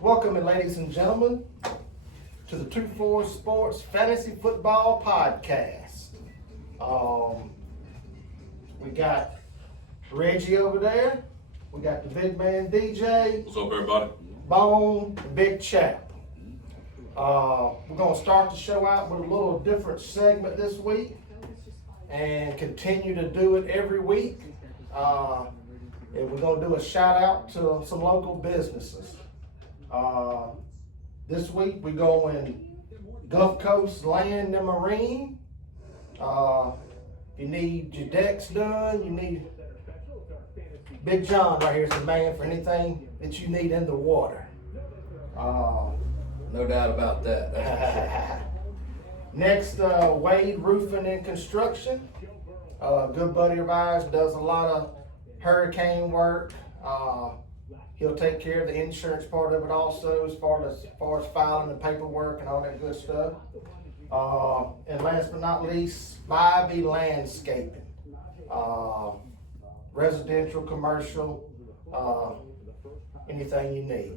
Welcome, ladies and gentlemen, to the 2-4 Sports Fantasy Football Podcast. We got Reggie over there. We got the big man DJ. What's up, everybody? Bone, the Big Chap. We're going to start the show out with a little different segment this week and continue to do it every week. And we're going to do a shout out to some local businesses. This week we're going Gulf Coast Land and Marine. If you need your decks done, you need Big John right here is the man for anything that you need in the water. No doubt about that. That's for sure. Next, Wade Roofing and Construction. Good buddy of ours, does a lot of hurricane work. He'll take care of the insurance part of it also, as far as filing the paperwork and all that good stuff. And last but not least, Spivey Landscaping. Residential, commercial, anything you need.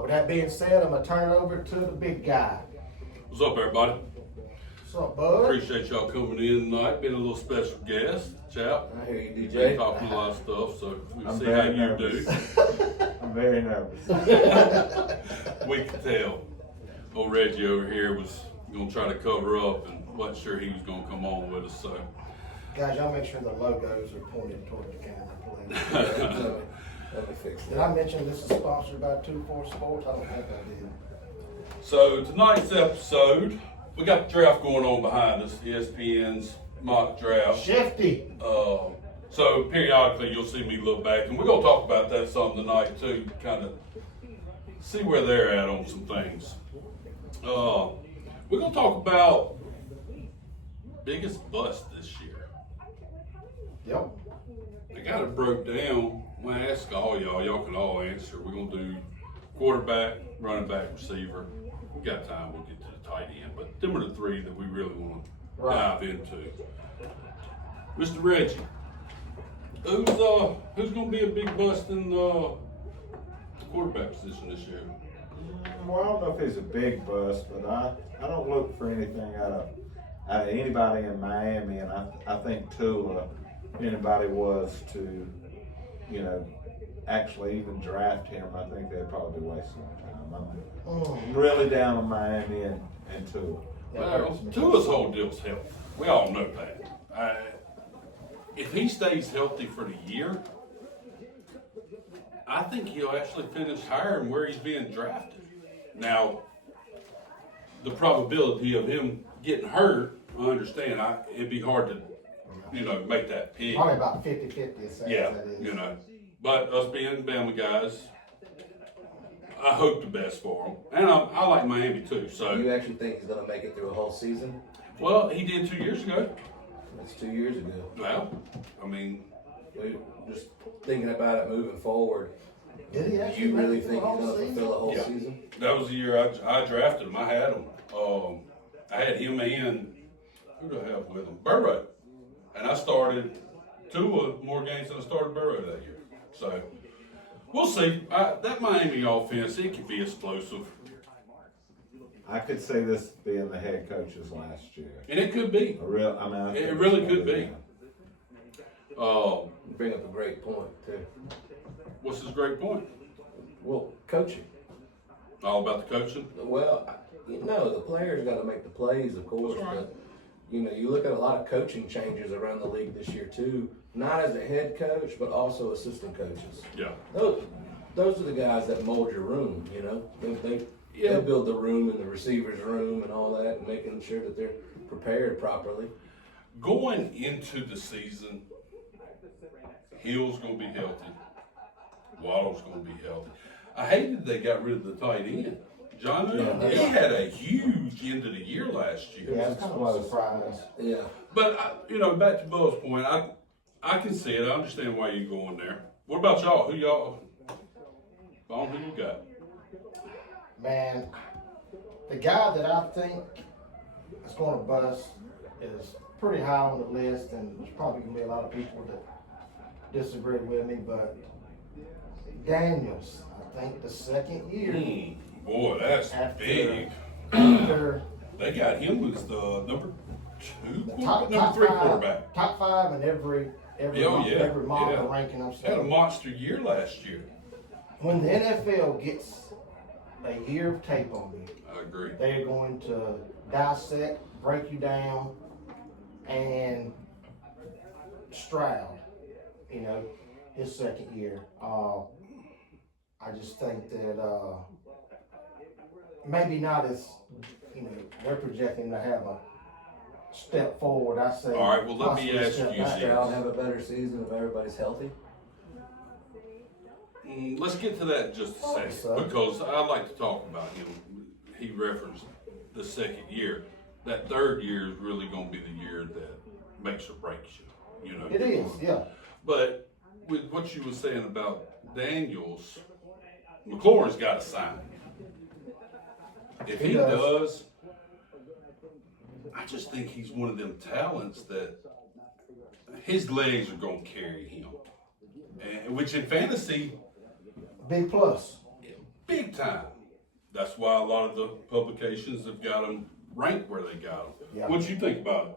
With that being said, I'm gonna turn it over to the big guy. What's up, everybody? What's up, bud? Appreciate y'all coming in tonight, being a little special guest, Chap. I hear you, Been DJ. talking a lot of stuff, so we I'm see how very you nervous. do. I'm very nervous. We can tell. Old Reggie over here was gonna try to cover up and wasn't sure he was gonna come on with us, so. Guys, y'all make sure the logos are pointed toward the camera, please. Let me fix Did that. I mention this is sponsored by 2-4 Sports? I don't think I did. So tonight's episode, we got the draft going on behind us, ESPN's mock draft. Shifty. So periodically you'll see me look back, and we're gonna talk about that some tonight too, kind of see where they're at on some things. We're gonna talk about biggest bust this year. Yep. I got it broke down. I'm gonna ask all y'all can all answer. We're gonna do quarterback, running back, receiver. We got time, we'll get to the tight end, but them are the three that we really want to dive into. Mr. Reggie, who's gonna be a big bust in the quarterback position this year? Well, I don't know if he's a big bust, but I don't look for anything out of anybody in Miami, and I think Tua, anybody was to, actually even draft him, I think they'd probably be wasting their time. I'm really down on Miami and Tua. Well, Tua's whole deal's health. We all know that. If he stays healthy for the year, I think he'll actually finish higher than where he's being drafted. Now, the probability of him getting hurt, I understand. It'd be hard to, make that pick. Probably about 50-50 as Yeah, that is. But us being Bama guys, I hope the best for him. And I like Miami too. So, You actually think he's going to make it through a whole season? well, he did 2 years ago. That's 2 years ago. Well, I mean, We just thinking about it moving forward. Did he Do actually you really make it think through he's the whole going to season? fulfill a whole Yeah. season? that was the year I drafted him. I had him. I had him and who do I have with him? Burrow. And I started more games than I started Burrow that year. So we'll see. That Miami offense, it can be explosive. I could see this being the head coach's last year. And it could be. I think It really it's could gonna be. You bring up a great point, too. What's his great point? Well, coaching. All about the coaching? Well, the players got to make the plays, of course, That's right. but you look at a lot of coaching changes around the league this year too. Not as a head coach, but also assistant coaches. Yeah. Those are the guys that mold your room. They build the room and the receivers' room and all that, and making sure that they're prepared properly. Going into the season, Hill's going to be healthy. Waddle's going to be healthy. I hated they got rid of the tight end. John, he had a huge end of the year last year. Yeah, it's kind of a surprise. Yeah. But, back to Buzz' point, I can see it. I understand why you're going there. What about y'all? Who you got? Man, the guy that I think is going to bust is pretty high on the list, and there's probably going to be a lot of people that disagree with me, but Daniels, I think the second year. Boy, that's After- big. After They got him as the number two, the number three quarterback. top five in every mock yeah. ranking I'm Had a seeing. monster year last year. When the NFL gets a year of tape on you, I agree. they're going to dissect, break you down, and Stroud, his second year. I just think that maybe not as, they're projecting to have a step forward. I say. All right, well, let me possibly a ask step you back. this. Stroud have a better season if everybody's healthy? Let's get to that in just a second, So? because I'd like to talk about him. He referenced the second year. That third year is really going to be the year that makes or breaks you. It is, yeah. But with what you were saying about Daniels, McLaurin's got to sign. If he does, I just think he's one of them talents that his legs are going to carry him. And, which in fantasy, Big plus. big time. That's why a lot of the publications have got him ranked where they got him. Yeah. What you think about it?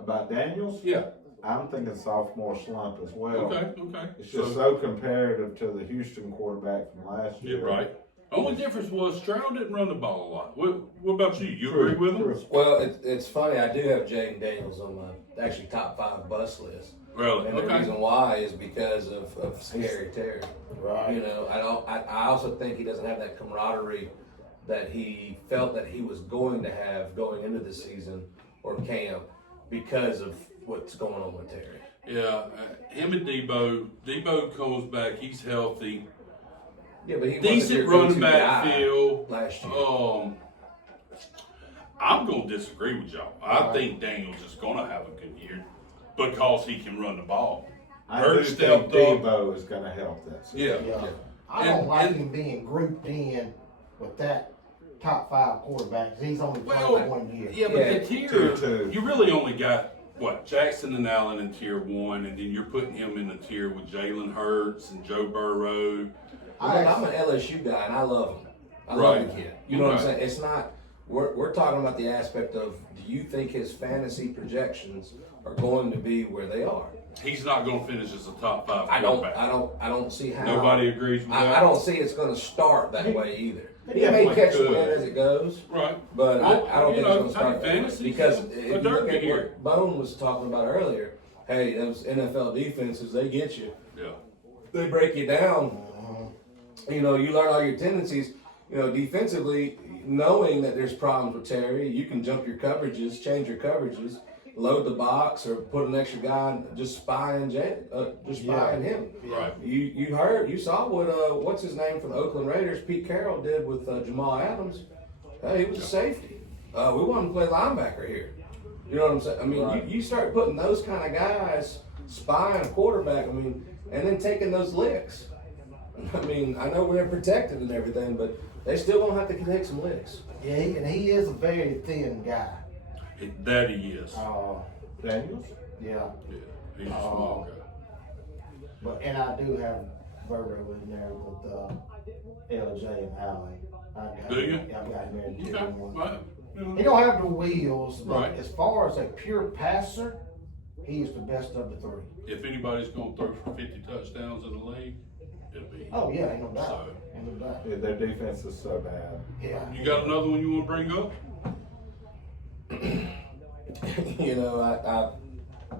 About Daniels? Yeah. I'm thinking sophomore slump as well. Okay. It's just so comparative to the Houston quarterback from last Yeah, year. right. Only difference was Stroud didn't run the ball a lot. What about you? You agree with him? True. Well, it's funny. I do have Jaden Daniels on my actually top 5 bus list. Really? And the Okay. reason why is because of Scary Terry. Right. I also think he doesn't have that camaraderie that he felt that he was going to have going into the season or camp because of what's going on with Terry. Yeah, him and Debo. Debo comes back. He's healthy. Yeah, but he wasn't Decent your running go-to back guy field. last year. I'm going to disagree with y'all. I think Daniels is going to have a good year because he can run the ball. I do Hurts think stepped up. Debo is going to help that season. Yeah. Yeah. Yeah. I don't And- like and- him being grouped in with that top 5 quarterbacks. He's only played Well, 1 year. Yeah, but Yeah, the tier, two. you really only got, Jackson and Allen in tier 1, and then you're putting him in the tier with Jalen Hurts and Joe Burrow. I'm an LSU guy and I love him. I Right. love the kid. You know what I'm Right. saying? It's not. We're talking about the aspect of, do you think his fantasy projections are going to be where they are? He's not going to finish as a top 5 I quarterback. don't see how. Nobody agrees with that? I don't see it's going to start that way either. He He may definitely catch the could. wind as it goes, Right. but Well, I don't you think know, it's going to start that way. fantasy's Because a if you dirt look at year. what Bone was talking about earlier, hey, those NFL defenses, they get you. Yeah. They break you down. You learn all your tendencies. Defensively, knowing that there's problems with Terry, you can jump your coverages, change your coverages, load the box, or put an extra guy just spying him. Right. You saw what's his name from the Oakland Raiders, Pete Carroll did with Jamal Adams. He was a safety. We want to play linebacker here. You know what I'm saying? I mean, Right. you start putting those kind of guys spying a quarterback. I mean, and then taking those licks. I mean, I know they're protected and everything, but they still gonna have to take some licks. Yeah, and he is a very thin guy. That he is. Daniels? Yeah. Yeah. He's a small guy. And I do have Burrow in there with LJ and Allen. Do you? Yeah, I've got him there in tier Okay. 1. Right. He don't have the wheels, but Right. as far as a pure passer, he is the best of the 3. If anybody's going to throw for 50 touchdowns in the league, it'll be. Oh yeah, ain't no doubt. So- Ain't no doubt. Yeah, their defense is so bad. Yeah. You got another one you want to bring up?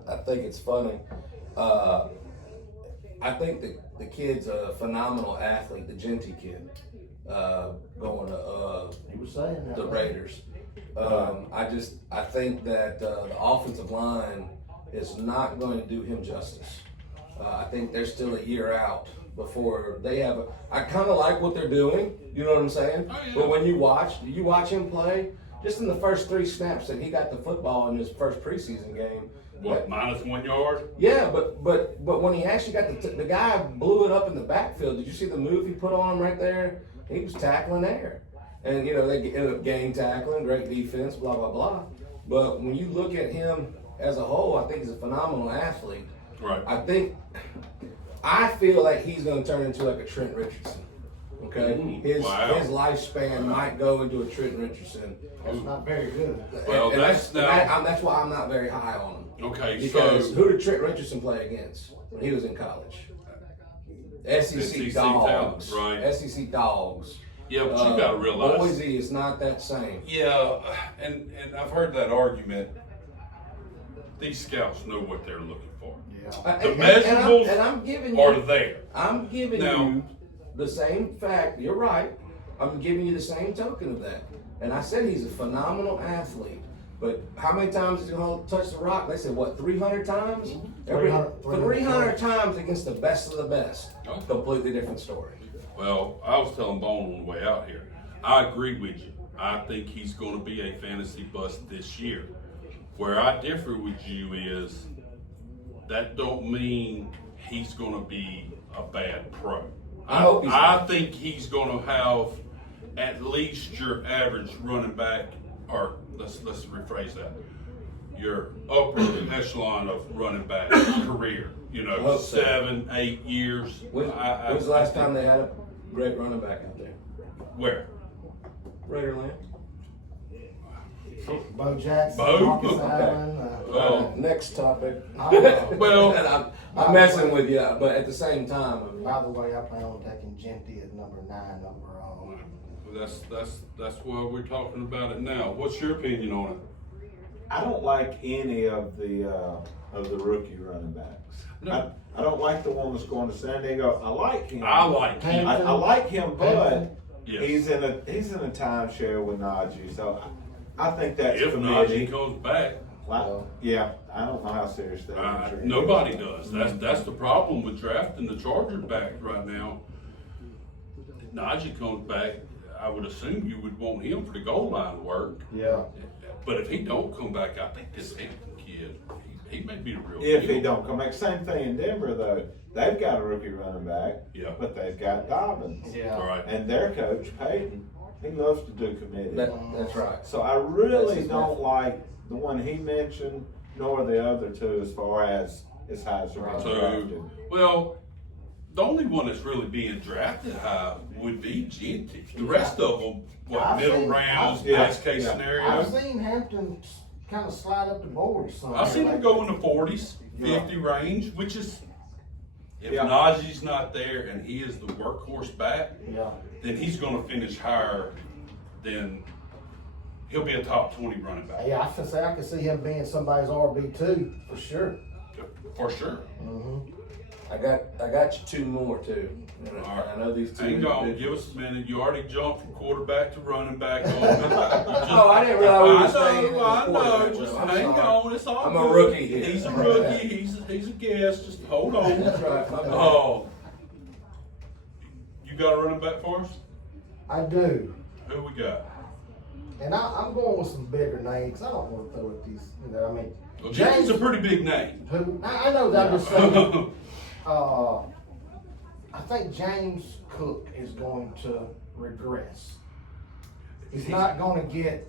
I think it's funny. I think the kid's a phenomenal athlete, the Genty kid, going to He was saying that. the Raiders. I think that the offensive line is not going to do him justice. I think they're still a year out before they have I kind of like what they're doing, you know what I'm saying? Oh, yeah. But when you watch him play, just in the first 3 snaps that he got the football in his first preseason game. What, minus 1 yard? Yeah, but when he actually got the guy blew it up in the backfield. Did you see the move he put on him right there? He was tackling there. And, they ended up game tackling, great defense, blah, blah, blah. But when you look at him as a whole, I think he's a phenomenal athlete. Right. I feel like he's going to turn into like a Trent Richardson. Okay, Wow. his lifespan might go into a Trent Richardson. That's not very good. Well, And that's now- that's why I'm not very high on him. Okay, Because so who did Trent Richardson play against when he was in college? SEC SEC dogs, talent, right. SEC dogs. yeah, but you got to realize. Boise is not that same. Yeah, and I've heard that argument. These scouts know what they're looking for. Yeah. The And measurables I'm giving are you, there. I'm giving Now- you the same fact. You're right. I'm giving you the same token of that. And I said he's a phenomenal athlete. But how many times is he going to touch the rock? They said, what, 300 times? Every 300 times against the best of the best. Oh. Completely different story. Well, I was telling Bone on the way out here. I agree with you. I think he's going to be a fantasy bust this year. Where I differ with you is that don't mean he's going to be a bad pro. I hope he's I not. think he's going to have at least your average running back, or let's rephrase that, your upper echelon of running back career. You know, Hope so. 7, 8 years. When was the last time they had a great running back out there? Where? Raiderland. Bo Jackson, Bo? Marcus Okay. Allen. Oh. Next topic. I don't know. Well, And I'm messing with you, but at the same time, By the way, I plan on taking Genty at number 9 overall. that's why we're talking about it now. What's your opinion on it? I don't like any of the rookie running backs. No. I don't like the one that's going to San Diego. I like him. I like him. I like him, but Yes. he's in a timeshare with Najee, so I think that's If committee. Najee comes back, Yeah, I don't know how serious that injury is. nobody does. That's the problem with drafting the Chargers back right now. Najee comes back, I would assume you would want him for the goal line work. Yeah. But if he don't come back, I think this Hampton kid, he may be the real If deal. he don't come back, same thing in Denver though. They've got a rookie running back, Yeah. but they've got Dobbins, Yeah. All right. and their coach Payton, he loves to do committee. that's right. So I That's really his don't method. like the one he mentioned, nor the other two, as far as high as they're being So, drafted. well, the only one that's really being drafted high would be Genty. The rest of them, middle rounds, best case yeah. scenario. I've seen Hampton kind of slide up the board some. I've seen him go in the 40s, Yeah. 50 range, which is, if Yeah. Najee's not there and he is the workhorse back, Yeah. then he's going to finish higher than, he'll be a top 20 running back. Yeah, I can see him being somebody's RB2 for sure. For sure. Mm-hmm. I got you two more too. And All right. I know these two. Hang on, give us a minute. You already jumped from quarterback to running back on me. Oh, I didn't realize we were I staying in the know, I know. quarterback Just room. I'm hang sorry. on. It's all I'm a good. rookie here. He's a rookie. He's a guest. Just hold on. That's right. My bad. Oh, you got a running back for us? I do. Who we got? And I'm going with some bigger names. I don't want to throw at these, I mean. Well, James a pretty big name. Who? I know that. I'm just saying. I think James Cook is going to regress. He's not going to get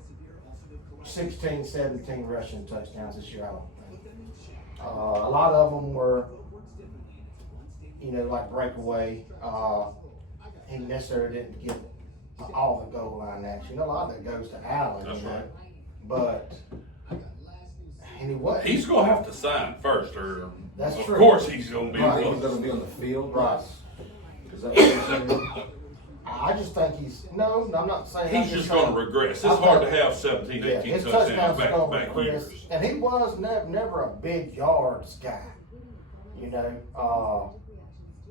16, 17 rushing touchdowns this year, I don't think. A lot of them were, like breakaway. He necessarily didn't get all the goal line action. A lot of that goes to Allen. That's right. But anyway, He's gonna have to sign first, or That's of true. course he's gonna be. Right. He's Right. going to be on the field. Right. Is that what you're saying? I just think I'm not saying. He's just gonna regress. It's I hard to think- have 17, 18 his touchdowns touchdowns back are to going back to regress, years. and he was never a big yards guy,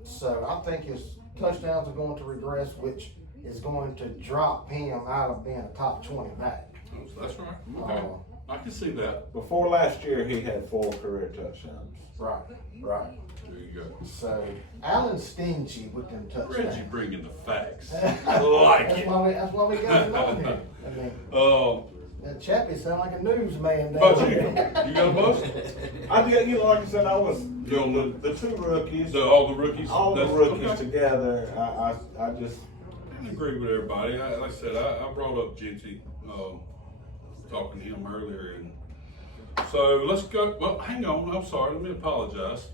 So I think his touchdowns are going to regress, which is going to drop him out of being a top 20 back. That's right. Okay. I can see that. Before last year, he had 4 career touchdowns. Right. There you go. So Allen's stingy with them touchdowns. Reggie bringing the facts. I like That's it. why we got him on here. I mean, Oh, that Chappie sound like a newsman. about down you? there. You got a most? I did, like I said, I was You on the 2 rookies, all the rookies? all the That's- rookies okay. together. I just. I agree with everybody. Like I said, I brought up Genty, talking to him earlier, and so let's go. Well, hang on. I'm sorry. Let me apologize.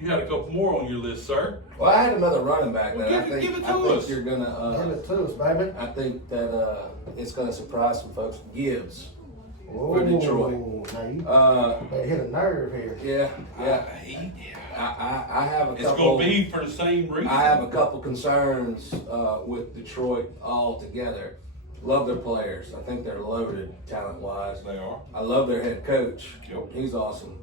You had a couple more on your list, sir. Well, I had another running back that Well, I think give it to I think us. you're Give gonna. it to us, baby. I think that it's gonna surprise some folks. Gibbs. For Detroit. Now you Uh, hit a nerve here. yeah. I have a It's couple. going to be for the same reason. I have a couple concerns with Detroit altogether. Love their players. I think they're loaded talent-wise. They are. I love their head coach. Yep. He's awesome.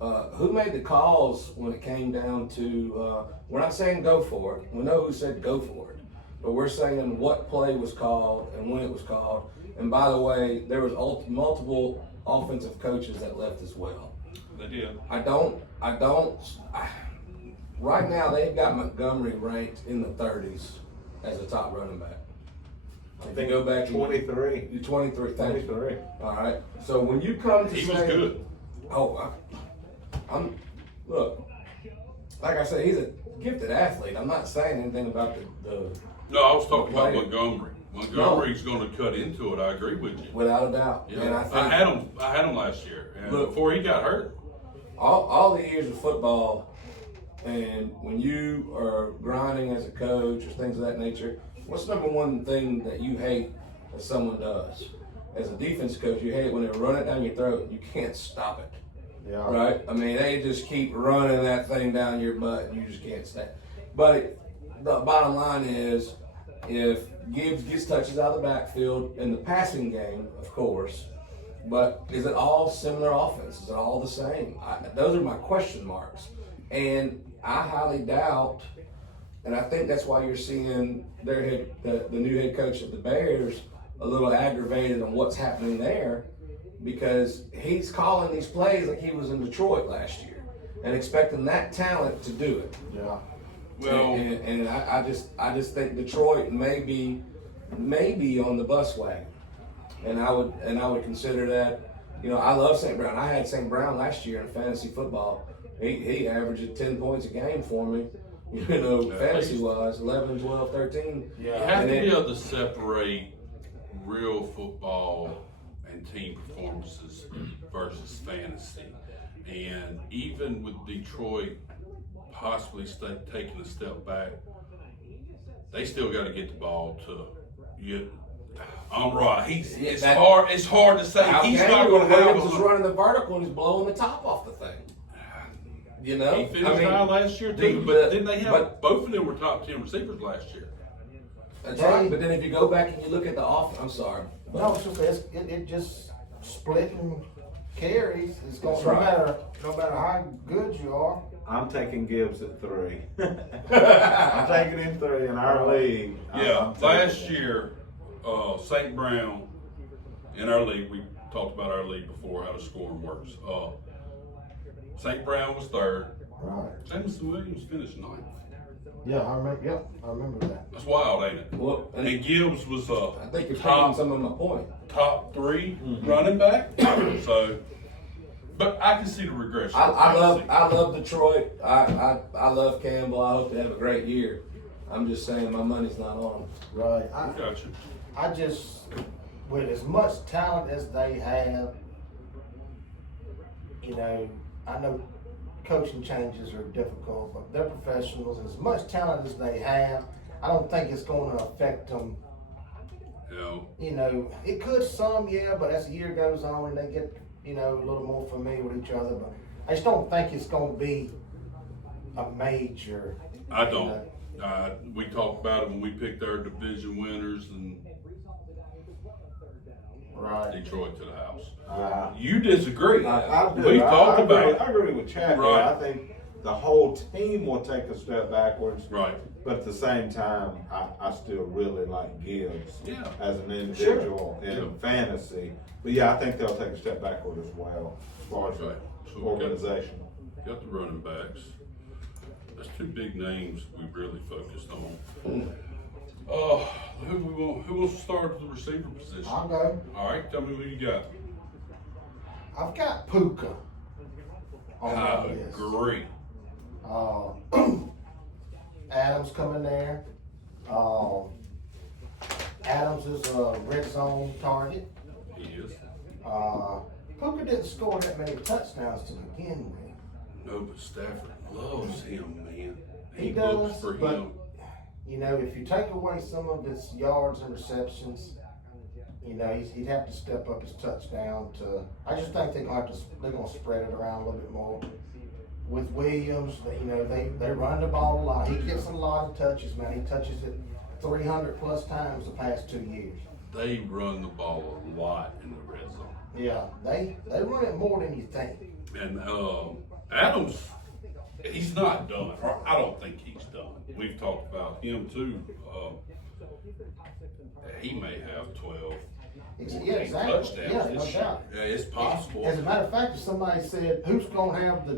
Who made the calls when it came down to? We're not saying go for it. We know who said go for it, but we're saying what play was called and when it was called. And by the way, there was multiple offensive coaches that left as well. They did. Right now, they've got Montgomery ranked in the 30s as a top running back. I If think you go back, 23. you're 23. Thank you. 23. All right. So when you come to He say, was good. Oh, look. Like I said, he's a gifted athlete. I'm not saying anything about the No, I was talking about Player. Montgomery. Montgomery's going to cut into it. I agree with you. without a doubt. Yeah. And I think I had him last year, and Look. before he got hurt. all the years of football, and when you are grinding as a coach or things of that nature, what's the number one thing that you hate that someone does? As a defense coach, you hate it when they run it down your throat and you can't stop it. Yeah. Right? I mean, they just keep running that thing down your butt and you just can't stay. But the bottom line is, if Gibbs gets touches out of the backfield in the passing game, of course, but is it all similar offense? Is it all the same? Those are my question marks. And I highly doubt, and I think that's why you're seeing the new head coach of the Bears a little aggravated on what's happening there, because he's calling these plays like he was in Detroit last year and expecting that talent to do it. Yeah. Well, And I just think Detroit may be on the bus wagon, and I would consider that. You know, I love St. Brown. I had St. Brown last year in fantasy football. He averaged 10 points a game for me. You know, fantasy wise, 11, 12, 13. you Yeah. have and to then- be able to separate real football and team performances versus fantasy. And even with Detroit possibly taking a step back, they still got to get the ball to you. I'm right. It's hard to say. He's not going to have Williams is running the vertical and he's blowing the top off the thing. You know, He finished high last year too, the- but didn't they have but- both of them were top 10 receivers last year? That's right. But then if you go back and you look at the offense, I'm sorry. No, it just splitting carries. It's going That's no right. matter how good you are. I'm taking Gibbs at 3. I'm taking him 3 in our league. Yeah, I'm taking last him. year, St. Brown in our league, we talked about our league before, how the scoring works. St. Brown was third. Right. Jameson Williams finished ninth. Yeah, I remember. Yep, I remember that. That's wild, ain't it? Well, and And Gibbs was I think you're taking top some of my point. top 3 running back. So, but I can see the regression. I can see. love Detroit. I love Campbell. I hope they have a great year. I'm just saying my money's not on them. Right. Gotcha. I just, with as much talent as they have, you know, I know coaching changes are difficult, but they're professionals. As much talent as they have, I don't think it's going to affect them. Yeah. You know, it could some, yeah, but as the year goes on and they get, you know, a little more familiar with each other, but I just don't think it's going to be a major. I you don't. know. We talked about it when we picked our division winners and Right. Detroit to the house. You You disagree. I do. We talked I agree, about it. I agree with Chad. Right. I think the whole team will take a step backwards. Right. But at the same time, I still really like Gibbs Yeah. as an individual in Yeah. fantasy. But yeah, I think they'll take a step backward as well, as far as Right. So we organization. got the running backs. That's 2 big names we really focused on. Who do we want? Who wants to start at the receiver position? I'll go. All right, tell me who you got. I've got Puka on my I list. agree. Adams coming there. Adams is a red zone target. He is. Puka didn't score that many touchdowns to begin with. No, but Stafford loves him, man. He looks does, for but him. you know, if you take away some of his yards and receptions, you know, he'd have to step up his touchdown to. I just think they're gonna spread it around a little bit more. With Williams, you know, they run the ball a lot. He gets a lot of touches, man. He touches it 300 plus times the past 2 years. They run the ball a lot in the red zone. Yeah, they run it more than you think. And Adams, he's not done. Or I don't think he's done. We've talked about him too. He may have 12. Yeah, exactly. Touchdowns Yeah, this no year. doubt. Yeah, it's possible. As a matter of fact, if somebody said who's gonna have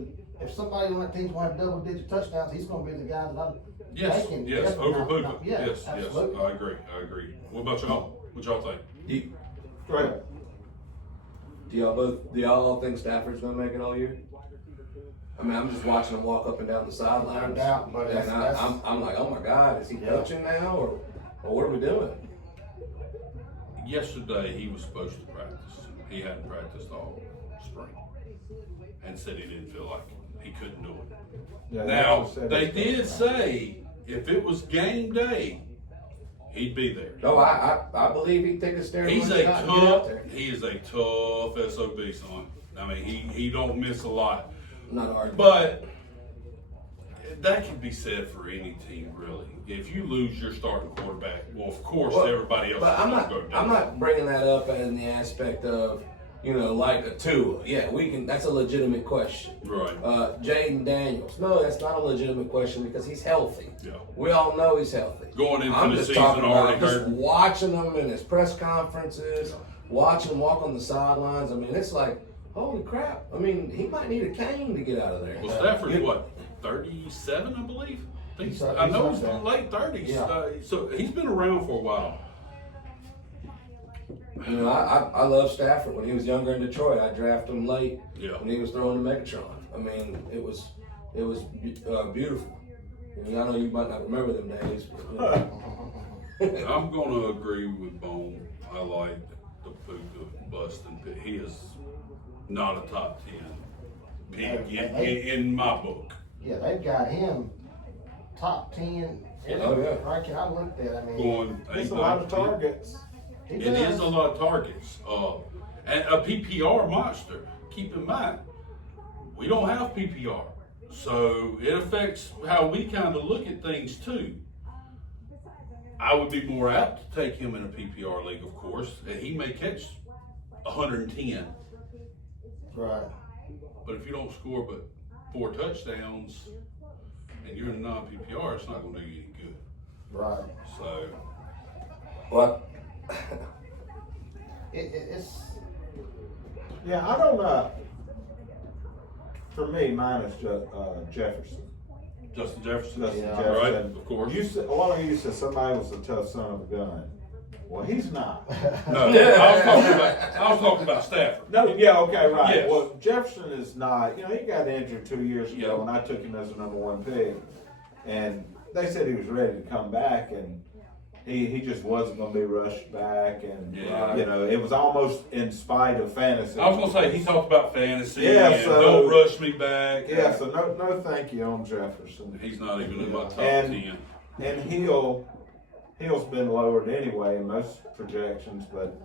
if somebody on that team's gonna have double-digit touchdowns, he's gonna be the guy that I'm Yes, taking. yes, Definitely over not- Puka. Yeah, Yes, absolutely. yes, I agree. What about y'all? What y'all think? Go ahead. Do y'all all think Stafford's gonna make it all year? I mean, I'm just watching him walk up and down the sidelines. No doubt, but and that's- I'm like, oh my God, is he Yeah. coaching now, or what are we doing? Yesterday, he was supposed to practice. He hadn't practiced all spring and said he didn't feel like he couldn't do it. Yeah, Now, said they it's did gonna- say if it was game day, he'd be there. No, I believe he'd take a stare. He's one a shot and get out tough, there. he is a tough SOB, son. I mean, he don't miss a lot. I'm not arguing. But that can be said for any team, really. If you lose your starting quarterback, well, of course, Well, everybody else But is I'm going not. to go down. I'm not bringing that up in the aspect of, you know, like a Tua. Yeah, we can. That's a legitimate question. Right. Jaden Daniels. No, that's not a legitimate question because he's healthy. Yeah. We all know he's healthy. Going into I'm the just season talking already about just hurt. watching him in his press conferences, watching him walk on the sidelines. I mean, it's like, holy crap. I mean, he might need a cane to get out of there. Well, Stafford's what, 37, I believe? I know he's in the late 30s. Yeah. So he's been around for a while. You know, I love Stafford. When he was younger in Detroit, I drafted him late Yeah. when he was throwing the Megatron. I mean, it was beautiful. And I know you might not remember them days. But, I'm going to agree with Bone. I like the Puka busting. He is not a top 10 pick in my book. Yeah, they've got him top 10. Oh, yeah. Frankie, I looked at. I mean, Going It's 8, a lot 9, of 10. targets. he It does. is a lot of targets. And a PPR monster. Keep in mind, we don't have PPR. So it affects how we kind of look at things too. I would be more apt to take him in a PPR league, of course. He may catch 110. Right. But if you don't score but 4 touchdowns and you're in a non-PPR, it's not going to do you any good. Right. So, but It's Yeah, I don't. For me, mine is just Jefferson. Justin Jefferson, Justin Yeah. Jefferson. right? Of course. You said, a while ago you said somebody was a tough son of a gun. Well, he's not. No, I was talking about Stafford. No, yeah, okay, right. Yes. Well, Jefferson is not. You know, he got injured 2 years ago, Yeah. when I took him as a #1 pick, and they said he was ready to come back, and he just wasn't going to be rushed back, and Yeah. you know, it was almost in spite of fantasy. I was gonna say he talked about fantasy Yeah, and so- don't rush me back. Yeah, so no, thank you on Jefferson. He's not even in my top And- 10. And Hill's been lowered anyway in most projections, but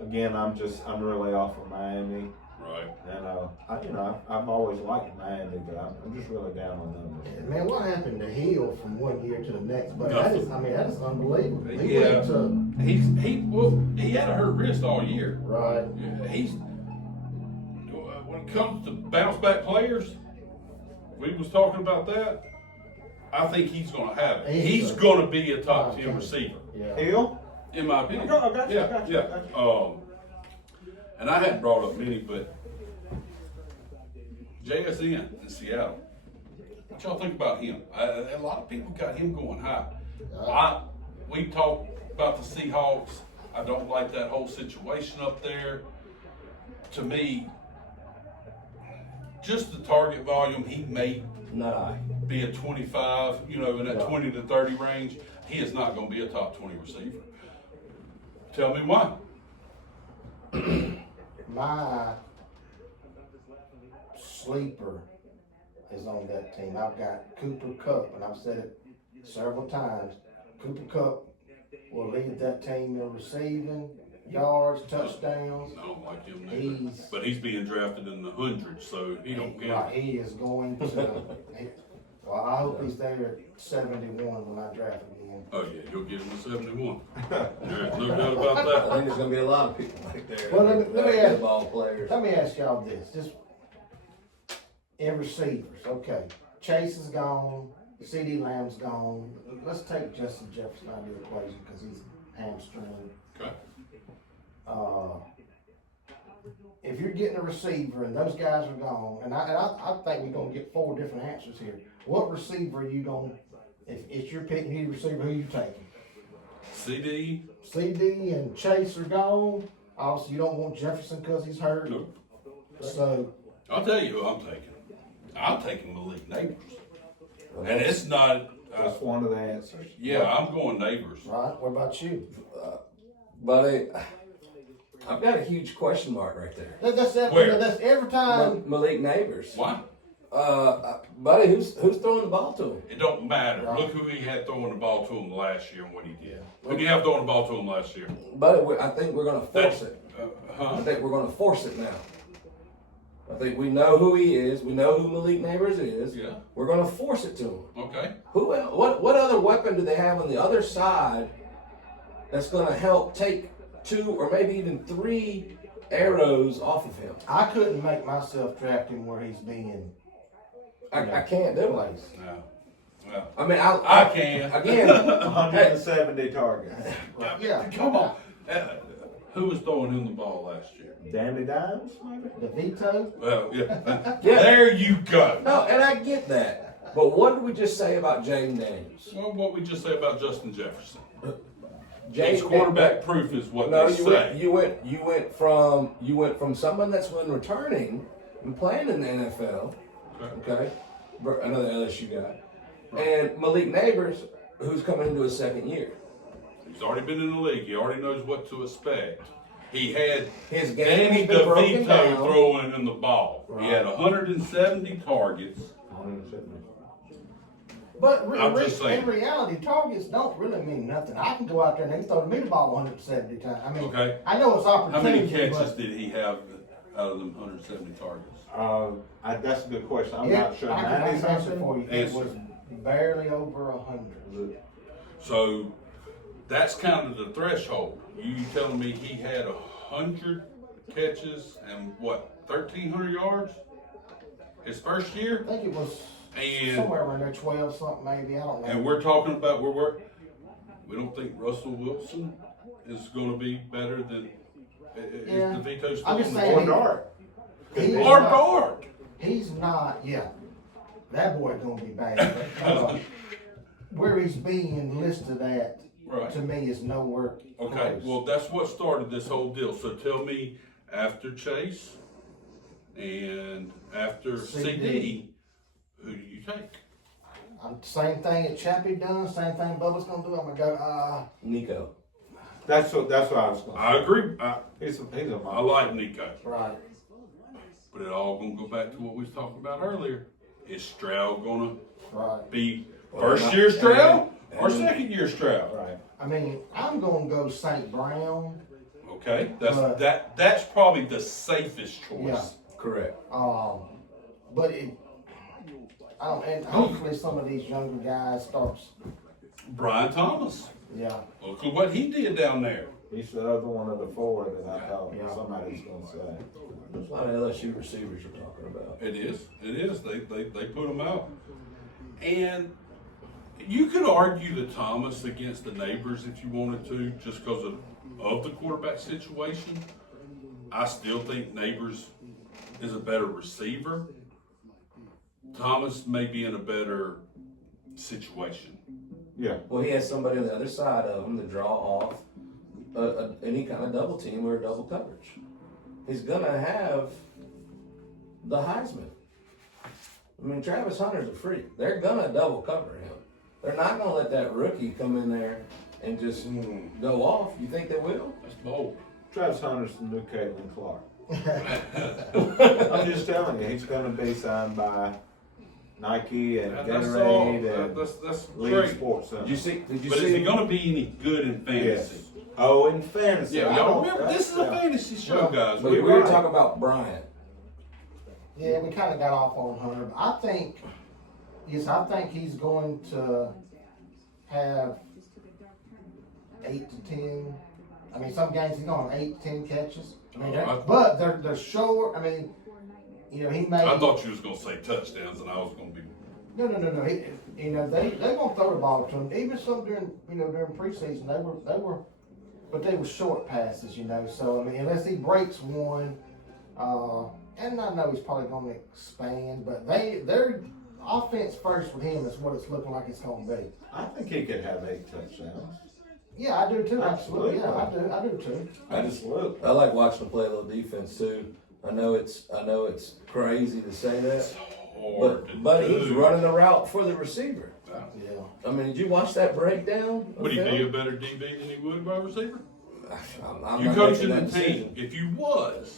again, I'm really off of Miami, Right. and I've always liked Miami, but I'm just really down on them. man, what happened to Hill from one year to the next? But Nothing. that is unbelievable. He Yeah. went to He had a hurt wrist all year. right. Yeah, when it comes to bounce back players, we was talking about that. I think he's gonna have it. He's He's gonna be a top 10 Okay. receiver, Yeah. Hill? in my opinion. I got you, Yeah, I got you, yeah. I got And I hadn't brought up many, but JSN in Seattle. What y'all think about him? A lot of people got him going high. We talked about the Seahawks. I don't like that whole situation up there. To me, just the target volume, he may not I. be a 25, in that Yeah. 20 to 30 range. He is not going to be a top 20 receiver. Tell me why. My sleeper is on that team. I've got Cooper Cup, and I've said it several times. Cooper Cup will lead that team in receiving, yards, touchdowns. I don't like him neither. He's But he's being drafted in the hundreds, so he don't right. count. He is going to. Well, I hope he's there at 71 when I draft him again. Oh yeah, you'll get him to 71. There's no doubt about that. I think there's gonna be a lot of people like there. Well, let me ask- ball players. Let me ask y'all this: just in receivers, okay. Chase is gone. CD Lamb's gone. Let's take Justin Jefferson out of the equation because he's hamstring. Okay. If you're getting a receiver and those guys are gone, and I think we're gonna get 4 different answers here. What receiver are you gonna? If it's your pick, need a receiver, who you taking? CD. CD and Chase are gone. Obviously, you don't want Jefferson because he's hurt. Nope. So I'll tell you who I'm taking. I'm taking Malik Neighbors. And it's not. That's one of the answers. Yeah, I'm going Neighbors. right. What about you? Buddy, I've got a huge question mark right there. That's Where? That's every time. Malik Neighbors. Why? Buddy, who's throwing the ball to him? It don't matter. Right. Look who he had throwing the ball to him last year and what he did. Who do you have throwing the ball to him last year? Buddy, I think we're gonna force it. I Huh? think we're gonna force it now. I think we know who he is. We know who Malik Neighbors is. Yeah. We're gonna force it to him. Okay. Who? What other weapon do they have on the other side that's gonna help take 2 or maybe even 3 arrows off of him? I couldn't make myself draft him where he's being I can't do it. placed. No. Well, I mean, I can. Again, 170 targets. Yeah. Come on. Who was throwing him the ball last year? Danny Dimes, maybe? The veto. Well, yeah. Yeah. There you go. no, and I get that. But what did we just say about Jaden Daniels? Well, what we just say about Justin Jefferson? Jaden It's quarterback proof is what No, they you say. went from someone that's been returning and playing in the NFL. Okay, another LSU guy, and Malik Neighbors, who's coming into his 2nd year. He's already been in the league. He already knows what to expect. He had His game Danny has been broken DeVito down. throwing him the ball. He had 170 targets. 170. But I'm just saying. in reality, targets don't really mean nothing. I can go out there and they throw me the ball 170 times. I mean, Okay. I know it's How opportunity. many catches but did he have out of them 170 targets? That's a good question. I'm it- not sure. I can 90 answer something? for you. It Answer. was barely over 100. So that's kind of the threshold. You telling me he had 100 catches and what, 1,300 yards his first year? I think it was And somewhere around there, 12 something maybe. I don't know. and we're talking about we don't think Russell Wilson is going to be better than Yeah. is DeVito still I'm just on the saying Or team? Dart. He's Or not- guard. He's not, yeah. That boy gonna be bad. Where he's being listed at, Right. to me, is nowhere Okay, close. well, that's what started this whole deal. So tell me, after Chase and after CD, who do you take? Same thing that Chappie done, same thing Bubba's gonna do. I'm gonna go, Nico. That's what I was going to say. I agree. He's a I monster. like Nico. right. But it all gonna go back to what we was talking about earlier. Is Stroud gonna Right. be Well, first not- year Stroud or and- second year Stroud? Right. I mean, I'm gonna go St. Brown. Okay, that's But- that's probably the safest choice. Yeah. Correct. But and hopefully some of these younger guys starts. Brian Thomas. Yeah. Look at what he did down there. He's the other one of the 4 that I thought Yeah. somebody's going to say. There's a lot of LSU receivers you're talking about. It is. It is. They put him out. And you could argue the Thomas against the Neighbors if you wanted to, just because of the quarterback situation. I still think Neighbors is a better receiver. Thomas may be in a better situation. Yeah. Well, he has somebody on the other side of him to draw off any kind of double team or double coverage. He's gonna have the Heisman. I mean, Travis Hunter's a freak. They're gonna double cover him. They're not gonna let that rookie come in there and just go off. You think they will? That's bold. Travis Hunter's the new Caitlin Clark. I'm just telling you, he's going to be signed by Nike and That's all. Gatorade and That's League great. Sports Center. Did you see? Did you But see? is he going to be any good in fantasy? Yes. Oh, in fantasy. Yeah, I y'all don't- remember, this is a yeah. fantasy show, guys. But We we were right. talking about Bryant. Yeah, we kind of got off on Hunter. But I think he's going to have 8 to 10. I mean, some games he's going to have 8 to 10 catches. I mean, but they're short. I mean, you know, he may. I thought you was going to say touchdowns, and I was going to be. No. You know, they're gonna throw the ball to him. Even some during preseason, they were, but they were short passes. You know, so I mean, unless he breaks one, and I know he's probably gonna expand, but their offense first with him is what it's looking like it's gonna be. I think he could have 8 touchdowns. Yeah, I do too. Absolutely. Yeah, I do too. Absolutely. I like watching him play a little defense too. I know it's crazy to say that, but he's running the route for the receiver. Yeah. I mean, did you watch that breakdown? Would he be a better DB than he would a wide receiver? I'm You not coaching making the that team. decision. If you would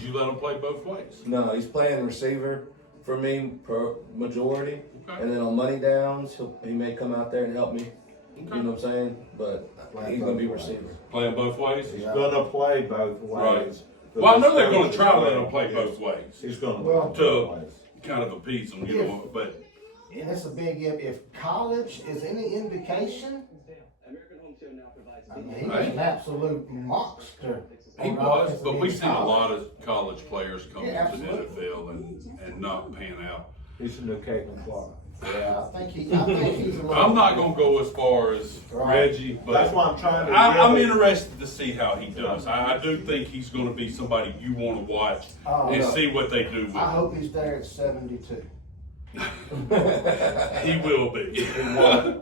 you let him play both ways? No, he's playing receiver for me per majority, Okay. and then on money downs, he may come out there and help me. You know what I'm saying? But he's gonna be receiver. Playing both ways? He's gonna play both ways. Right. Well, I know they're going to try to let him play both ways. He's gonna Well, play both ways. Kind of appease them, you know, but And it's a big if college is any indication. I mean, he was an absolute monster. he on was. offense But in we've seen a college. lot of college players come Yeah, into the absolutely. NFL and not pan out. He's a new Caitlin Clark. Yeah, I think he's a little. I'm not going to go as far as Right. Reggie, but That's why I'm trying to. I'm really- interested to see how he does. I do think he's going to be somebody you want to watch Oh, and yeah. see what they do with I him. hope he's there at 72. He will be.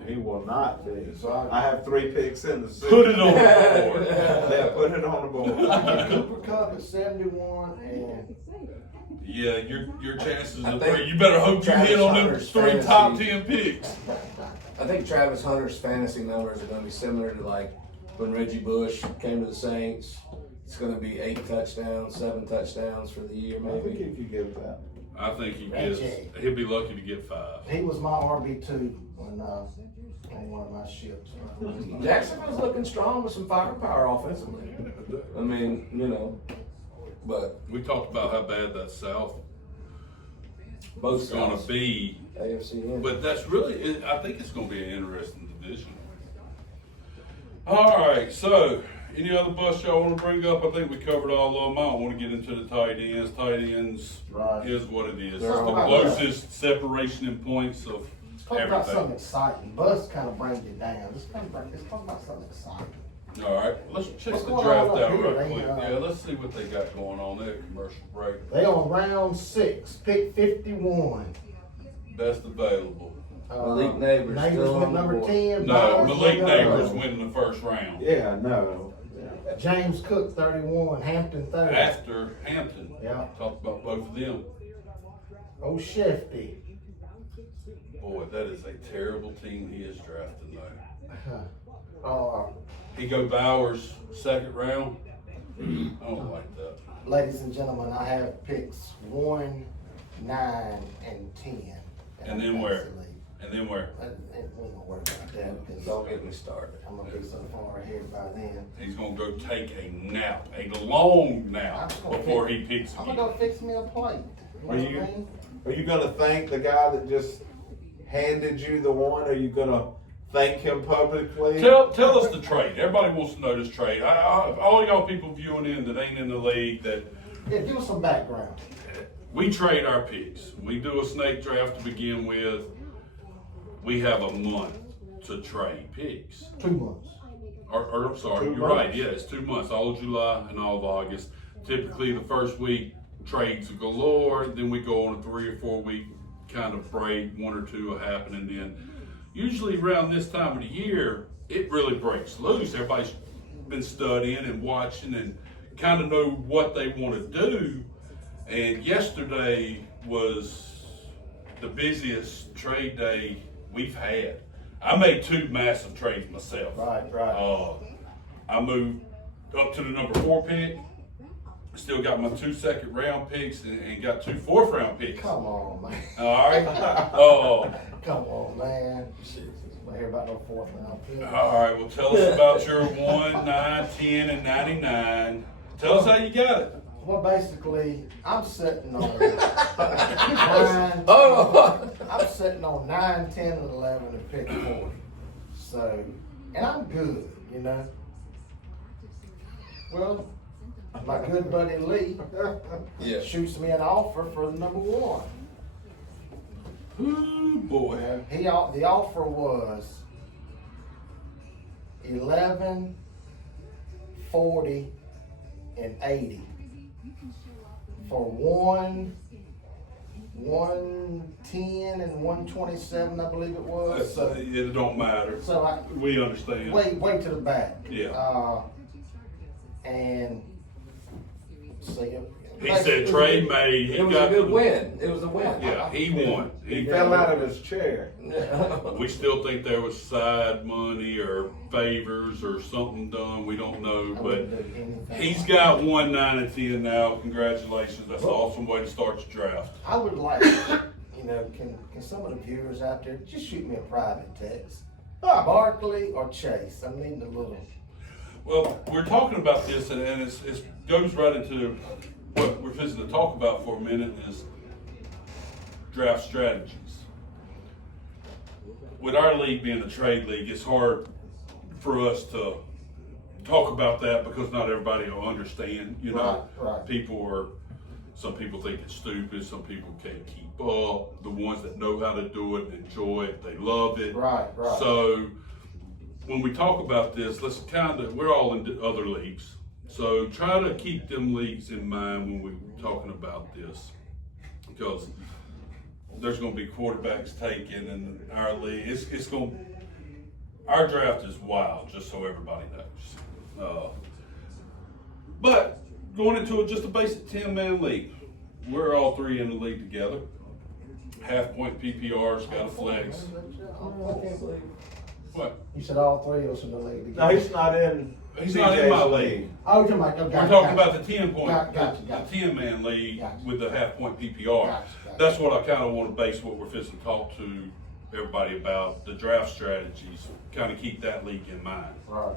He will not be. Sorry. I have 3 picks in the season. Put it on the board. Yeah, put it on the board. I get Cooper Cup at 71, and Yeah, your chances I are think three. You better hope you Travis hit on them Hunter's 3 top fantasy- 10 picks. I think Travis Hunter's fantasy numbers are going to be similar to like when Reggie Bush came to the Saints. It's going to be 8 touchdowns, 7 touchdowns for the year, I think maybe. you could give that. I think he Reggie. gets. He'll be lucky to get 5. he was my RB2 when on one of my ships. Jacksonville's looking strong with some firepower offensively. I mean, you know, but We talked about how bad that South both is going to sides, be, AFC and but that's really. I think it's going to be an interesting division. All right, so any other bust y'all want to bring up? I think we covered all of them. I don't want to get into the tight ends. Tight ends Right. is what it is. It's They're the all right. closest separation in points of Talk about everything. something exciting. Bus kind of brings it down. Let's talk about something exciting. All right, let's check What's the going draft on up out here? real They, quick. Yeah, let's see what they got going on there. Commercial break. They on round 6, pick 51. Best available. Malik Neighbors still went on the number board. 10. No, Bowers Malik went Neighbors number- winning the first round. Yeah, no. James Cook 31, Hampton 30. After Hampton. Yeah. Talked about both of them. Oh, Shefty. Boy, that is a terrible team he is drafting though. Uh, He go Bowers second round. I don't like that. ladies and gentlemen, I have picks 1, 9, and 10. And then where? And then where? We don't worry about that because Don't get me started. I'm gonna be so far ahead by then. He's gonna go take a nap, a long nap before he picks I'm gonna again. go fix me a plate. You know Are what you- I mean? Are you gonna thank the guy that just handed you the one? Are you gonna thank him publicly? Tell us the trade. Everybody wants to know this trade. All y'all people viewing in that ain't in the league, that Yeah, give us some background. we trade our picks. We do a snake draft to begin with. We have a month to trade picks. 2 months. Or I'm sorry, 2 you're right. months. Yeah, it's 2 months. All of July and all of August. Typically, the first week trades galore. Then we go on a 3 or 4 week kind of break. 1 or 2 will happen, and then usually around this time of the year, it really breaks loose. Everybody's been studying and watching and kind of know what they want to do. And yesterday was the busiest trade day we've had. I made 2 massive trades myself. Right. I moved up to the number 4 pick, Still got my 2 second-round picks and got 2 fourth-round picks. Come on, man. All right. Come on, man. I hear about no fourth round pick. All right. Well, tell us about your 1, 9, 10, and 99. Tell us how you got it. Well, basically, I'm sitting on 9. I'm sitting on 9, 10, and 11 and pick 40. So, and I'm good, you know. Well, my good buddy Lee shoots me an offer for the number 1. Ooh, boy. The offer was 11, 40, and 80 for 110 and 127, I believe it was. So, It don't matter. so We understand. way to the back. Yeah. And see, He said trade made. He It was got a good win. It was a win. Yeah, he won. He fell out of his chair. We still think there was side money or favors or something done. We don't know, I but wouldn't do anything. he's got 1, 9, and 10 now. Congratulations. That's an awesome way to start your draft. I would like, can some of the viewers out there just shoot me a private text? Barkley or Chase? I'm needing a little. Well, we're talking about this, and it goes right into what we're fixing to talk about for a minute is draft strategies. With our league being a trade league, it's hard for us to talk about that because not everybody will understand. You know, Right. Some people think it's stupid. Some people can't keep up. The ones that know how to do it, enjoy it, they love it. Right. So when we talk about this, we're all in other leagues. So try to keep them leagues in mind when we're talking about this, because there's going to be quarterbacks taken in our league. Our draft is wild, just so everybody knows. But going into just a basic 10-man league, we're all 3 in the league together. Half-point PPR's got a flex. I can't believe. What? You said all 3 of us in the league No, together. he's not in. He's not in my league. Oh, you're talking about, We're talking about the 10-point, Gotcha. the 10-man league Gotcha. with the half-point PPR. Gotcha. That's what I kind of want to base what we're fixing to talk to everybody about, the draft strategies. Kind of keep that league in mind. Right.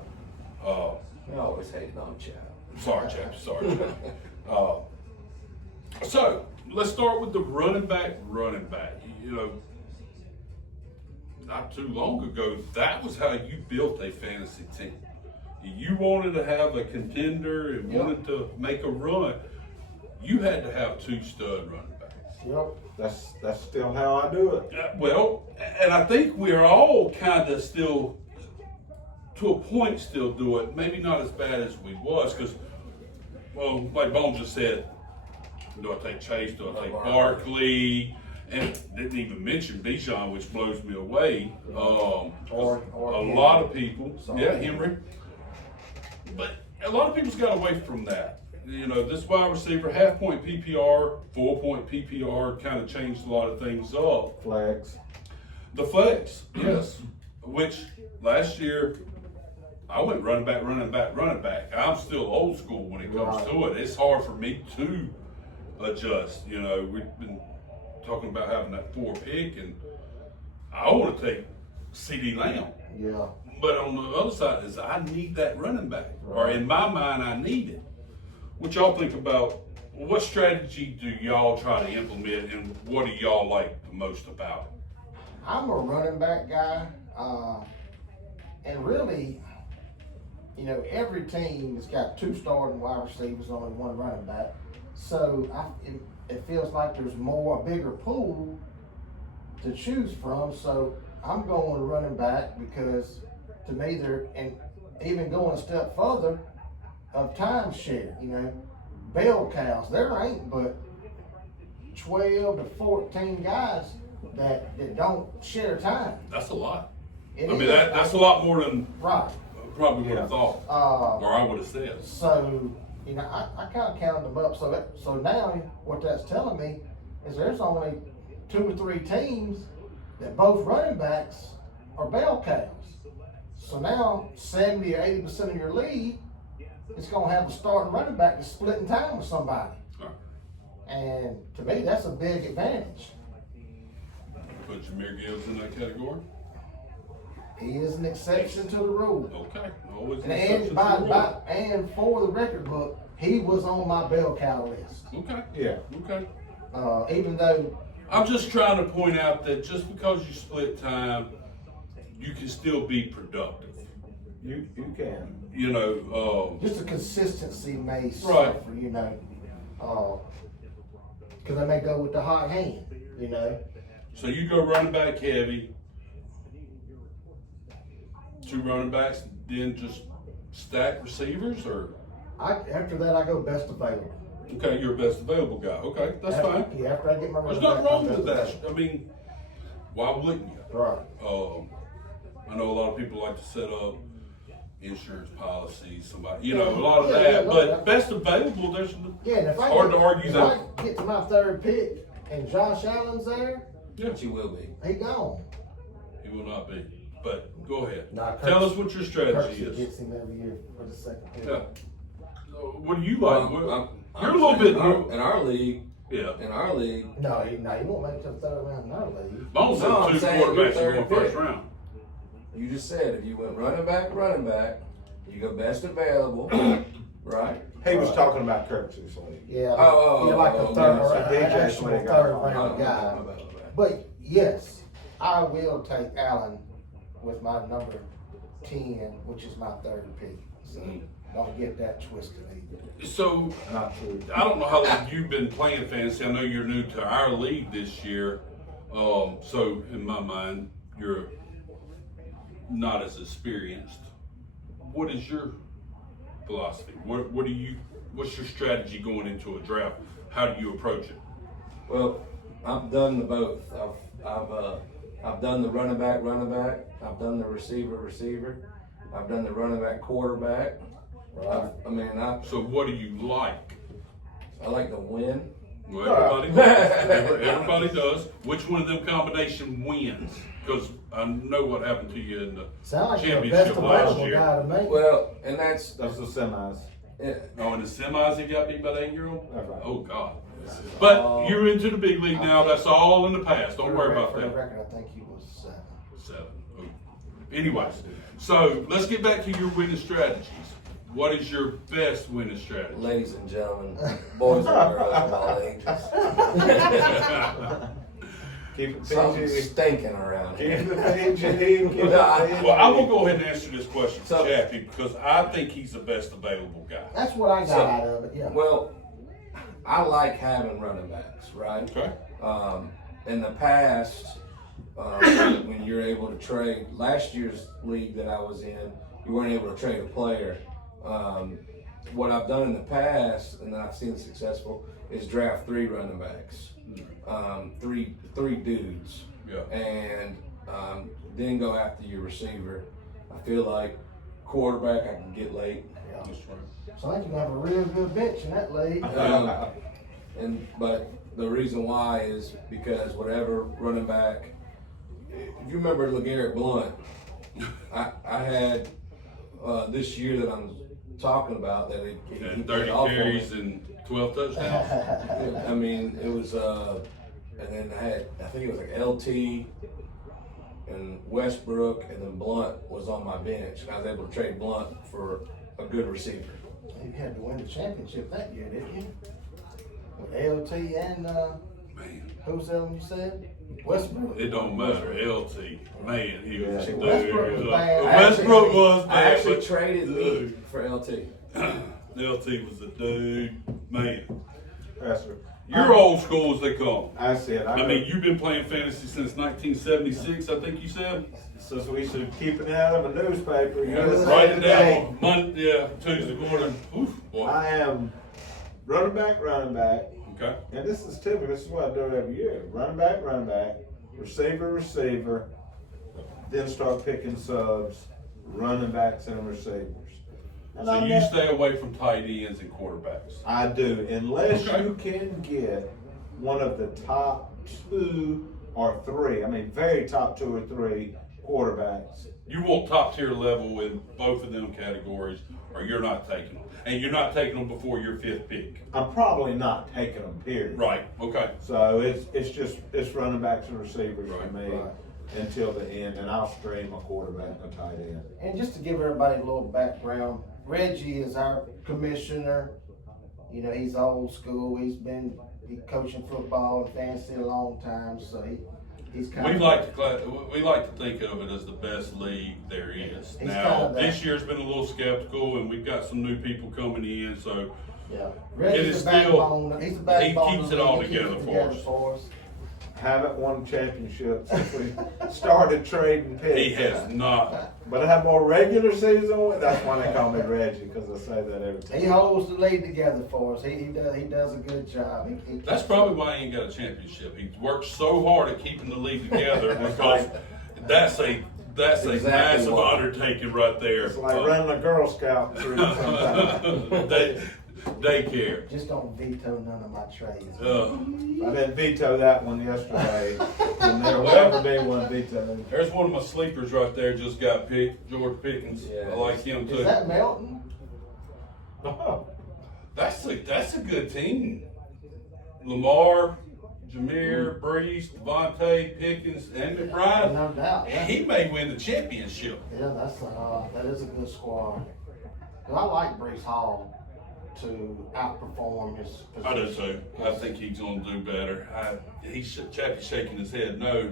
We always hating on Chap. Sorry, Chap. So let's start with the running back. You know, not too long ago, that was how you built a fantasy team. You wanted to have a contender and wanted to make a run. You had to have 2 stud running backs. Yep. That's still how I do it. Well, and I think we're all kind of still, to a point, still do it. Maybe not as bad as we was, because, well, like Bone just said, do I take Chase? Do I take Barkley? And didn't even mention Bijan, which blows me away. Or A lot of people, Henry. But a lot of people's got away from that. You know, this wide receiver, half-point PPR, 4-point PPR, kind of changed a lot of things up. Flex. The flex, yes. Which last year, I went running back. I'm still old school when it comes to it. It's hard for me to adjust. You know, we've been talking about having that 4 pick, and I want to take CD Lamb. Yeah. But on the other side is I need that running back, or in my mind, I need it. What y'all think about? What strategy do y'all try to implement, and what do y'all like the most about it? I'm a running back guy, and really, every team has got 2 starting wide receivers, only 1 running back. So it feels like there's a bigger pool to choose from. So I'm going running back because to me and even going a step further of timeshare, bell cows. There ain't but 12 to 14 guys that don't share time. That's a lot. It I mean, is. that's a lot more than Right. probably would have thought, or I would have said. So, I kind of counted them up. So now what that's telling me is there's only 2 or 3 teams that both running backs are bell cows. So now 70 or 80% of your league it's gonna have a starting running back that's splitting time with somebody. All right. And to me, that's a big advantage. Put Jameer Gibbs in that category. He is an exception to the rule. Okay. Always an And exception to the rule. and for the record book, he was on my bell cow list. Okay. Yeah. Okay. Even though I'm just trying to point out that just because you split time, you can still be productive. You can. You know, just a consistency may Right. suffer, you know, because they may go with the hot hand, you know. so you go running back heavy, 2 running backs, then just stack receivers, or After that, I go best available. okay, you're a best available guy. Okay, that's fine. Yeah, after I get my There's running nothing back, wrong I'm with best that. available. I mean, why wouldn't you? Right. I know a lot of people like to set up insurance policies, somebody, you know, a lot of Yeah, that. yeah, But look, best available, there's Yeah, and if it's I hard get, to argue if that. I get to my third pick and Josh Allen's there, Yeah, But you will be. he gone. he will not be. But go ahead. Nah, Tell us what your strategy Kirksey is. gets him every year for the second pick. Yeah. So what do you like? Well, You're a little bit in our league. Yeah. In our league, No, he won't make it to the third round in our league. Bones No, I'm said 2 saying your quarterbacks in third the first pick. round. you just said if you went running back, you go best available, right? He was talking about Kirksey's league. Yeah, Oh, yeah, like a oh, third yeah, so round, DJ's actual what he got third wrong. round guy. My bad. But yes, I will take Allen with my number 10, which is my third pick. So don't get that twisted either. So Not true. I don't know how long you've been playing fantasy. I know you're new to our league this year. So in my mind, you're not as experienced. What is your philosophy? What's your strategy going into a draft? How do you approach it? Well, I've done the both. I've done the running back. I've done the receiver. I've done the running back quarterback. Right. So what do you like? I like to win. Well, everybody does. Everybody does. Which one of them combination wins? Because I know what happened to you in the Sound like you're the best championship last available year. guy to me. Well, and that's That's the semis. Oh, in the semis, he got beat by the 8-year-old? That's right. Oh, God. But you're into the big league now. That's all in the past. Don't worry about For the that. record, I think he was 7. 7. Oh. Anyways, so let's get back to your winning strategies. What is your best winning strategy? ladies and gentlemen, boys and girls of all ages. Keep it Something PG. stinking around Keep here. it PG. Keep it PG. Well, I'm going to go ahead and answer this question for So- Chappie because I think he's the best available guy. That's what I got So- out of it, yeah. Well, I like having running backs, right? Okay. In the past, when you're able to trade, last year's league that I was in, you weren't able to trade a player. What I've done in the past, and I've seen successful, is draft 3 running backs, three dudes, Yeah. and then go after your receiver. I feel like quarterback I can get late. That's right. So I think you have a real good bench in that league. But the reason why is because whatever running back, if you remember LeGarrette Blount, I had this year that I'm talking about that he And played 30 off on me. carries and 12 touchdowns. I mean, it was, and then I think it was like LT and Westbrook, and then Blunt was on my bench, and I was able to trade Blunt for a good receiver. You had to win the championship that year, didn't you? With LT and Man, who's the other one you said? Westbrook. it don't matter. LT, man, he was a Yeah. dude. Westbrook was bad. Westbrook was I bad, actually but traded Lee for LT. LT was a dude. Man, That's right. you're old school as they come. I said, I mean, you've been playing fantasy since 1976, I think you said. since we should keep it out of a newspaper, you Yeah, know, Write it down. Monday, Tuesday morning. Oof, boy. I am running back, Okay. and this is typical. This is what I do every year: running back, receiver, then start picking subs, running backs and receivers. And So I'm you not- stay away from tight ends and quarterbacks. I do, unless Okay. you can get one of the top 2 or 3. I mean, very top 2 or 3 quarterbacks You want top tier level in both of them categories, or you're not taking them. And you're not taking them before your 5th pick. I'm probably not taking them, period. Right. Okay. So it's running backs and receivers Right. for me Right. until the end, and I'll stream a quarterback and a tight end. And just to give everybody a little background, Reggie is our commissioner. You know, he's old school. He's been coaching football and fantasy a long time, so he's kind We of like to think of it as the best league there is. He's Now kind of that. this year's been a little skeptical, and we've got some new people coming in, so yeah. It Reggie's is the still- backbone. He's the backbone. keeps of it the all league. He keeps together it for us. Haven't won championships since we started trading picks. he has not. But I have more regular season. That's why they call me Reggie, because I say that every time. He holds the league together for us. He does a good job. He That's probably why he ain't got a championship. He works so hard at keeping the league together because that's a Exactly massive why. undertaking right there. It's like running a Girl Scout troop sometimes. Daycare. just don't veto none of my trades. I didn't veto that one yesterday, and there will never be one veto. There's one of my sleepers right there. Just got picked. George Pickens. Yeah. I like him too. Is that Melton? That's a good team. Lamar, Jameer, Brees, Devontae, Pickens, and McBride. No doubt. Yeah, He may win the championship. that is a good squad. 'Cause I like Brees Hall to outperform his position. I do too. I think he's going to do better. Chappie's shaking his head no.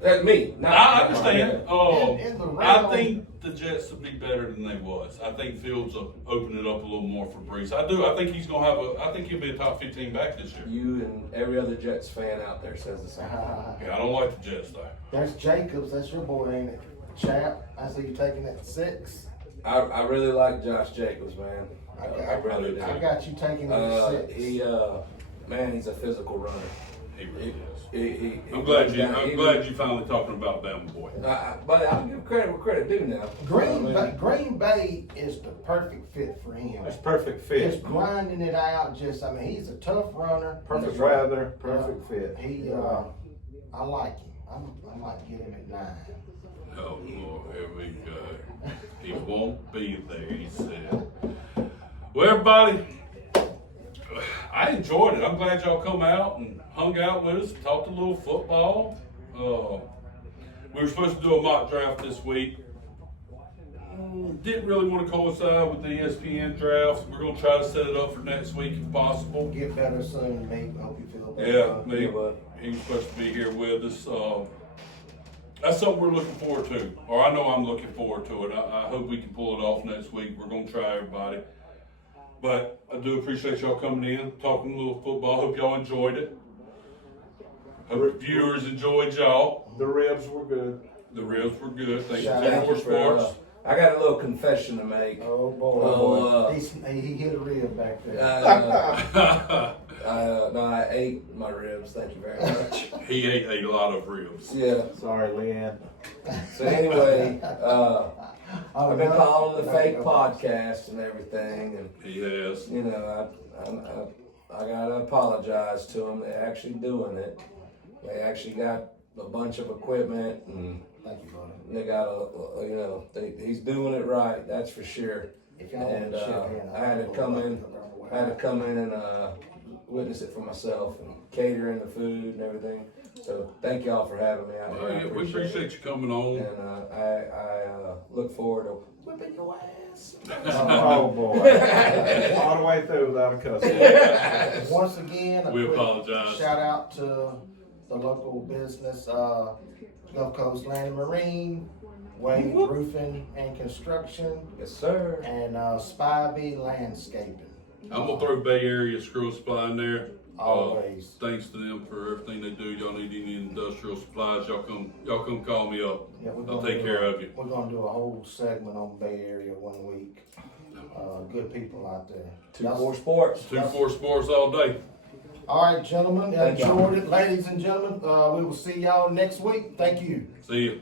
That's me. Not, I understand. In the I realm- think the Jets will be better than they was. I think Fields will open it up a little more for Brees. I do. I think he's going to have I think he'll be a top 15 back this year. You and every other Jets fan out there says the same. Yeah, I don't like the Jets though. There's Jacobs. That's your boy, ain't it? Chap. I see you taking that 6. I really like Josh Jacobs, man. I really do. I got you taking that 6. Man, he's a physical runner. He really is. He I'm glad runs you. down- I'm he glad you finally talking about Bama boy. But I'll give credit where credit due now. Green Bay is the perfect fit for him. That's perfect Just fit. grinding it out. He's a tough runner. Perfect weather, perfect fit. I like him. I might get him at 9. Oh Lord, here we go. He won't be there, he said. Well, everybody, I enjoyed it. I'm glad y'all come out and hung out with us, talked a little football. We were supposed to do a mock draft this week. Didn't really want to coincide with the ESPN draft. We're going to try to set it up for next week if possible. Get better soon, mate. Hope you feel better. Yeah, me. Yeah, bud. He was supposed to be here with us. That's something we're looking forward to, or I know I'm looking forward to it. I hope we can pull it off next week. We're going to try, everybody. But I do appreciate y'all coming in, talking a little football. Hope y'all enjoyed it. Hope the viewers enjoyed y'all. The ribs were good. The ribs were good. Thanks Shout to out 4 for, Sports. I got a little confession to make. Oh boy. Oh, he hit a rib back there. No, I ate my ribs. Thank you very much. He ate a lot of ribs. Yeah. Sorry, Leanne. So anyway, I've been calling the fake podcast. podcast and everything, and He has. you know, I gotta apologize to them. They're actually doing it. They actually got a bunch of equipment, and Thank you, buddy. they got he's doing it right. That's for sure. If y'all And want to chip in, I had to come in. I had to come in and witness it for myself and catering the food and everything. So thank y'all for having me out Well, here. I yeah, we appreciate you coming on. And I look forward to whipping your ass. Oh boy. All the way through without a cuss. Once again, a We quick apologize. Shout out to the local business, Gulf Coast Land and Marine, Wade Roofing and Construction, yes, sir. and Spivey Landscaping. I'm gonna throw Bay Area Screw Supply in there. Always. Thanks to them for everything they do. Y'all need any industrial supplies? Y'all come call me up. Yeah, we're I'll gonna take do care of you. We're gonna do a whole segment on Bay Area one week. Good people out there. 2-4 Sports. 2-4 Sports all day. All right, gentlemen. Thank y'all. Enjoyed it, ladies and gentlemen. We will see y'all next week. Thank you. See you.